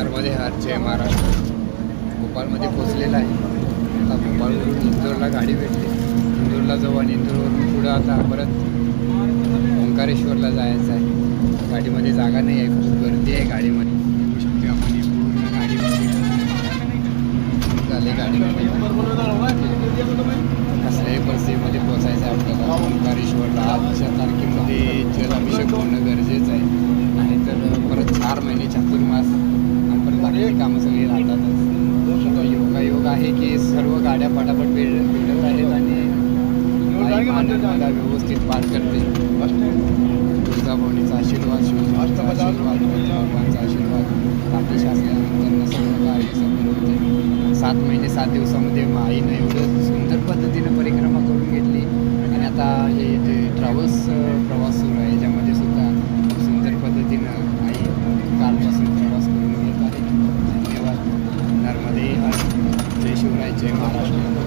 नर्मदे हर जय महाराष्ट्र. भोपाळमध्ये पोचलेला आहे. आता भोपाळवरून इंदोरला गाडी भेटली. इंदोरला जाऊ आणि इंदोरवरून पुढं आता परत ओंकारेश्वरला जायचं आहे. गाडीमध्ये जागा नाही आहे, खूप गर्दी आहे गाडीमध्ये. बघू शकते आपण पूर्ण गाडीमध्ये झाले. गाडीमध्ये कसल्याही परिस्थितीमध्ये पोचायचं आहे आपल्याला ओंकारेश्वरला. आजच्या तारखेमध्ये जलाभिषेक होणं गरजेचं आहे. आणि तर परत 4 महिने चातुर्मास आणि परत बाकीची कामं सगळी राहतातच. योगायोग आहे की सर्व गाड्या पटापट भेटत आहेत आणि नर्मदा व्यवस्थित पार करते. तुळजाभवानीचा आशीर्वाद, शिवजीचा आशीर्वाद, भगवानचा आशीर्वाद, बाकी शासनानंतर सर्व काही सफल होते. 7 महिने 7 दिवसामध्ये आईनं एवढं सुंदर पद्धतीनं परिक्रमा करून घेतली. आणि आता हे जे ट्रॅव्हल्स प्रवास सुरू आहे याच्यामध्ये सुद्धा खूप सुंदर पद्धतीनं आई कालपासून प्रवास करून घेत आहे. धन्यवाद. नर्मदे हर. जय शिवराय, जय महाराष्ट्र.